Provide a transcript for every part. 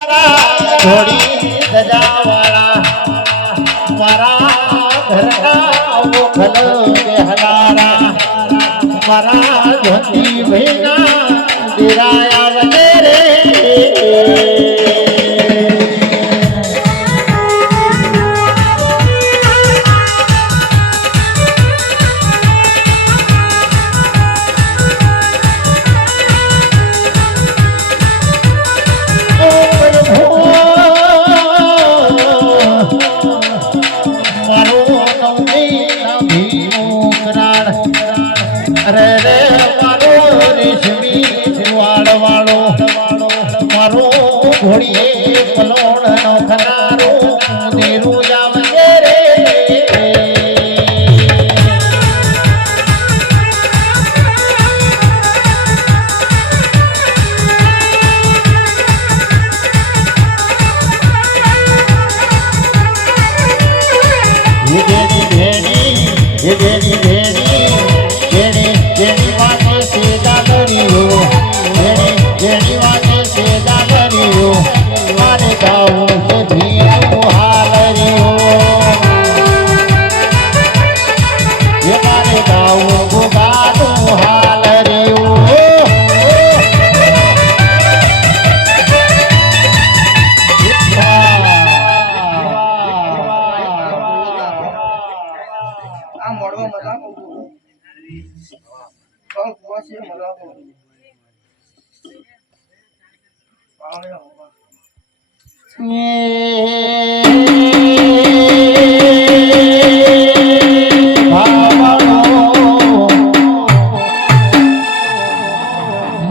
થોડી સજાવાળા મારા ઘરના મોખલ બેહનારા મારા ધોતી ભીના દિરાયા વગેરે અરે રે મારો રેશમી વાળવાળો મારો ઘોડીએ પલોણ નો ખનારો દેરું જાવજે રે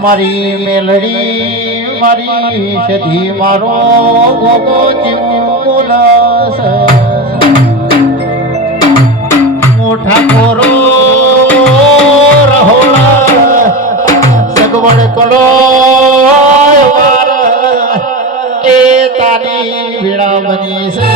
મારી મેલડી મારી સધી મારો ગોગો ચીમુલસ મોઠા કોરો રહોલા સગવડ કલો એ તારી વિડામની છે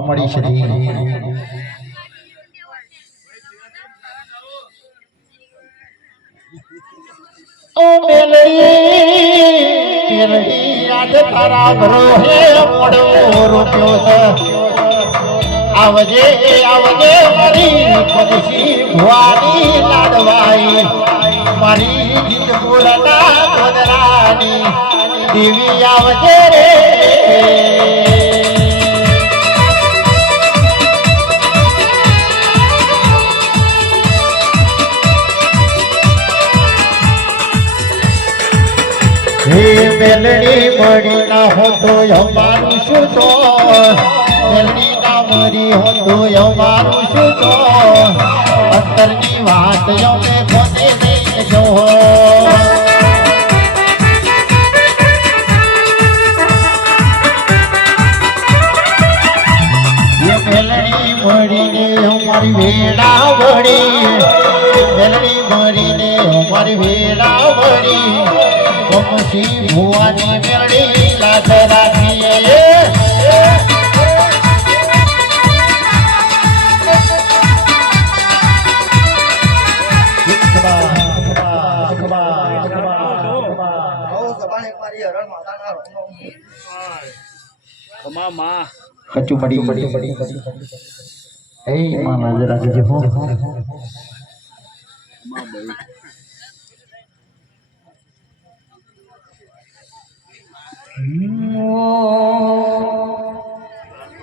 મળી છે ઓ મેલડી આજ તારા ભરો હે મોડો રૂપિયો છે આવજે આવજે મારી પક્ષી ભવાની લાડવાઈ મારી જીતપુરના કોદરાની દેવી આવજે રે મેલડી મળી ના હોતો અમારું શું તો મેલડી ના મરી હોતો અમારું શું તો અંતરની વાત અમે કોને લઈને જો મેલડી મળીને અમારી વેળા વળી મેલડી મળીને અમારી વેળા વળી પછી ભુવાની મેળડી લાથ રાખીએ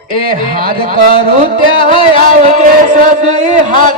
એ હાથ કરું ત્યાં આવજે સદી હાથ